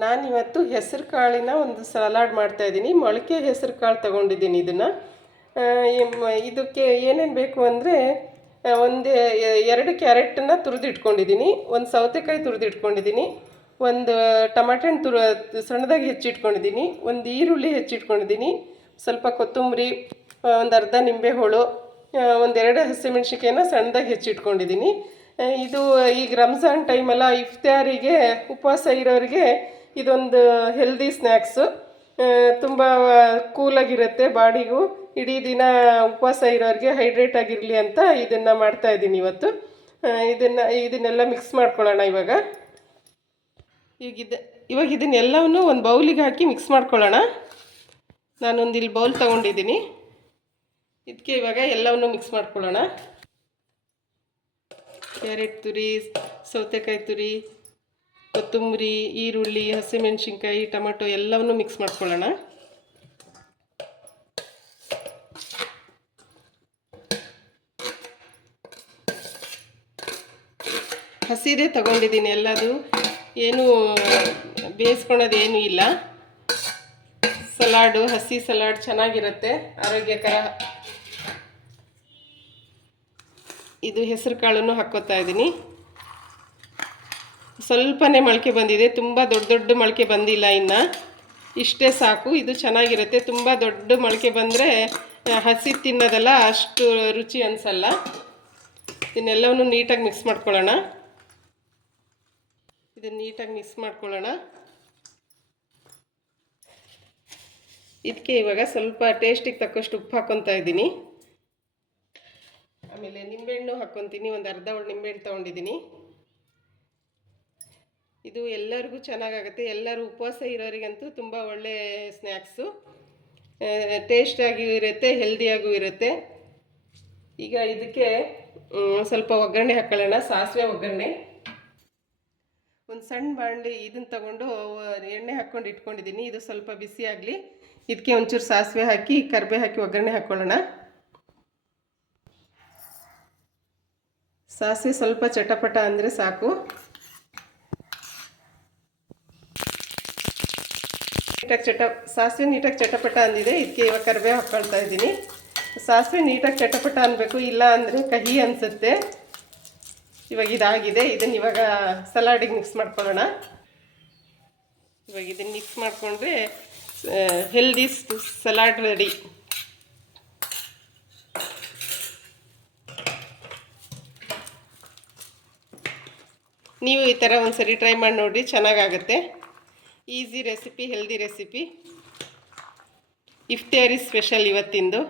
ನಾನಿವತ್ತು ಹೆಸರು ಕಾಳಿನ ಒಂದು ಸಲಾಡ್ ಮಾಡ್ತಾಯಿದ್ದೀನಿ. ಮೊಳಕೆ ಹೆಸರು ಕಾಳು ತೊಗೊಂಡಿದ್ದೀನಿ. ಇದಕ್ಕೆ ಏನೇನು ಬೇಕು ಅಂದರೆ ಒಂದು 2 ಕ್ಯಾರೆಟನ್ನು ತುರಿದಿಟ್ಕೊಂಡಿದ್ದೀನಿ, ಒಂದು ಸೌತೆಕಾಯಿ ತುರಿದಿಟ್ಕೊಂಡಿದ್ದೀನಿ, ಒಂದು ಟಮಾಟೆ ಹಣ್ಣು ಸಣ್ಣದಾಗಿ ಹೆಚ್ಚಿಟ್ಕೊಂಡಿದ್ದೀನಿ, ಒಂದು ಈರುಳ್ಳಿ ಹೆಚ್ಚಿಟ್ಕೊಂಡಿದ್ದೀನಿ, ಸ್ವಲ್ಪ ಕೊತ್ತಂಬರಿ, ಒಂದು ಅರ್ಧ ನಿಂಬೆಹೋಳು, ಒಂದೆರಡು ಹಸಿಮೆಣ್ಸಿಕಾಯಿನ ಸಣ್ಣದಾಗಿ ಹೆಚ್ಚಿಟ್ಕೊಂಡಿದ್ದೀನಿ. ಇದು ಈಗ ರಂಜಾನ್ ಟೈಮಲ್ಲ, ಇಫ್ತಾರಿಗೆ ಉಪವಾಸ ಇರೋರಿಗೆ ಇದೊಂದು ಹೆಲ್ದಿ ಸ್ನ್ಯಾಕ್ಸು. ತುಂಬ ಕೂಲಾಗಿರುತ್ತೆ ಬಾಡಿಗೂ. ಇಡೀ ದಿನ ಉಪವಾಸ ಇರೋರಿಗೆ ಹೈಡ್ರೇಟ್ ಆಗಿರಲಿ ಅಂತ ಇದನ್ನು ಮಾಡ್ತಾಯಿದ್ದೀನಿ ಇವತ್ತು. ಇದನ್ನೆಲ್ಲ ಮಿಕ್ಸ್ ಮಾಡ್ಕೊಳ್ಳೋಣ ಇವಾಗ ಇದನ್ನೆಲ್ಲವನ್ನು ಒಂದು ಬೌಲಿಗೆ ಹಾಕಿ ಮಿಕ್ಸ್ ಮಾಡ್ಕೊಳ್ಳೋಣ. ನಾನೊಂದು ಇಲ್ಲಿ ಬೌಲ್ ತೊಗೊಂಡಿದ್ದೀನಿ. ಇದಕ್ಕೆ ಇವಾಗ ಎಲ್ಲವನ್ನು ಮಿಕ್ಸ್ ಮಾಡ್ಕೊಳ್ಳೋಣ. ಕ್ಯಾರೆಟ್ ತುರಿ, ಸೌತೆಕಾಯಿ ತುರಿ, ಕೊತ್ತಂಬರಿ, ಈರುಳ್ಳಿ, ಹಸಿಮೆಣಸಿನ್ಕಾಯಿ, ಟೊಮೆಟೊ ಎಲ್ಲವನ್ನು ಮಿಕ್ಸ್ ಮಾಡ್ಕೊಳ್ಳೋಣ. ಹಸಿದೇ ತಗೊಂಡಿದ್ದೀನಿ ಎಲ್ಲದು, ಏನು ಬೇಯಿಸ್ಕೊಳೋದು ಏನೂ ಇಲ್ಲ. ಹಸಿ ಸಲಾಡ್ ಚೆನ್ನಾಗಿರುತ್ತೆ, ಆರೋಗ್ಯಕರ. ಇದು ಹೆಸರು ಕಾಳನ್ನು ಹಾಕ್ಕೋತಾ ಇದ್ದೀನಿ. ಸ್ವಲ್ಪನೇ ಮೊಳಕೆ ಬಂದಿದೆ, ತುಂಬ ದೊಡ್ಡ ಮೊಳಕೆ ಬಂದಿಲ್ಲ ಇನ್ನು. ಇಷ್ಟೇ ಸಾಕು, ಇದು ಚೆನ್ನಾಗಿರುತ್ತೆ. ತುಂಬ ದೊಡ್ಡ ಮೊಳಕೆ ಬಂದರೆ ಹಸಿ ತಿನ್ನೋದಲ್ಲ, ಅಷ್ಟು ರುಚಿ ಅನಿಸಲ್ಲ. ಇದನ್ನೆಲ್ಲವನ್ನು ನೀಟಾಗಿ ಮಿಕ್ಸ್ ಮಾಡ್ಕೊಳ್ಳೋಣ. ಇದಕ್ಕೆ ಇವಾಗ ಸ್ವಲ್ಪ ಟೇಸ್ಟಿಗೆ ತಕ್ಕಷ್ಟು ಉಪ್ಪು ಹಾಕ್ಕೊತಾ ಇದ್ದೀನಿ. ಆಮೇಲೆ ನಿಂಬೆಹಣ್ಣು ಹಾಕ್ಕೊತೀನಿ. ಒಂದು ಅರ್ಧ ನಿಂಬೆಹಣ್ಣು ತೊಗೊಂಡಿದ್ದೀನಿ. ಇದು ಎಲ್ಲರಿಗೂ ಚೆನ್ನಾಗಾಗುತ್ತೆ. ಎಲ್ಲರೂ ಉಪವಾಸ ಇರೋರಿಗಂತೂ ತುಂಬ ಒಳ್ಳೆ ಸ್ನ್ಯಾಕ್ಸು. ಟೇಸ್ಟಾಗಿಯೂ ಇರುತ್ತೆ, ಹೆಲ್ದಿಯಾಗೂ ಇರುತ್ತೆ. ಈಗ ಇದಕ್ಕೆ ಸ್ವಲ್ಪ ಒಗ್ಗರಣೆ ಹಾಕ್ಕೊಳ್ಳೋಣ. ಸಾಸಿವೆ ಒಗ್ಗರಣೆ. ಒಂದು ಸಣ್ಣ ಬಾಣಲಿ ಇದನ್ನು ತಗೊಂಡು ಎಣ್ಣೆ ಹಾಕ್ಕೊಂಡು ಇಟ್ಕೊಂಡಿದ್ದೀನಿ. ಇದು ಸ್ವಲ್ಪ ಬಿಸಿ ಆಗಲಿ. ಇದಕ್ಕೆ ಒಂಚೂರು ಸಾಸಿವೆ ಹಾಕಿ ಕರಿಬೇವು ಹಾಕಿ ಒಗ್ಗರಣೆ ಹಾಕ್ಕೊಳ್ಳೋಣ. ಸಾಸಿವೆ ಸ್ವಲ್ಪ ಚಟಪಟ ಅಂದರೆ ಸಾಕು. ಸಾಸಿವೆ ನೀಟಾಗಿ ಚಟಪಟ ಅಂದಿದೆ. ಇದಕ್ಕೆ ಇವಾಗ ಕರಿಬೇವು ಹಾಕ್ಕೊಳ್ತಾ ಇದ್ದೀನಿ. ಸಾಸಿವೆ ನೀಟಾಗಿ ಚಟಪಟ ಅನ್ನಬೇಕು, ಇಲ್ಲ ಅಂದರೆ ಕಹಿ ಅನಿಸುತ್ತೆ. ಇವಾಗ ಇದಾಗಿದೆ. ಇದನ್ನು ಇವಾಗ ಸಲಾಡಿಗೆ ಮಿಕ್ಸ್ ಮಾಡ್ಕೊಳ್ಳೋಣ. ಇವಾಗ ಇದನ್ನು ಮಿಕ್ಸ್ ಮಾಡಿಕೊಂಡ್ರೆ ಹೆಲ್ದಿ ಸಲಾಡ್ ರೆಡಿ. ನೀವು ಈ ಥರ ಒಂದು ಸರಿ ಟ್ರೈ ಮಾಡಿ ನೋಡಿರಿ, ಚೆನ್ನಾಗಾಗುತ್ತೆ. Easy recipe, healthy recipe. ಇಫ್ತಾರಿ ಸ್ಪೆಷಲ್ ಇವತ್ತಿಂದು.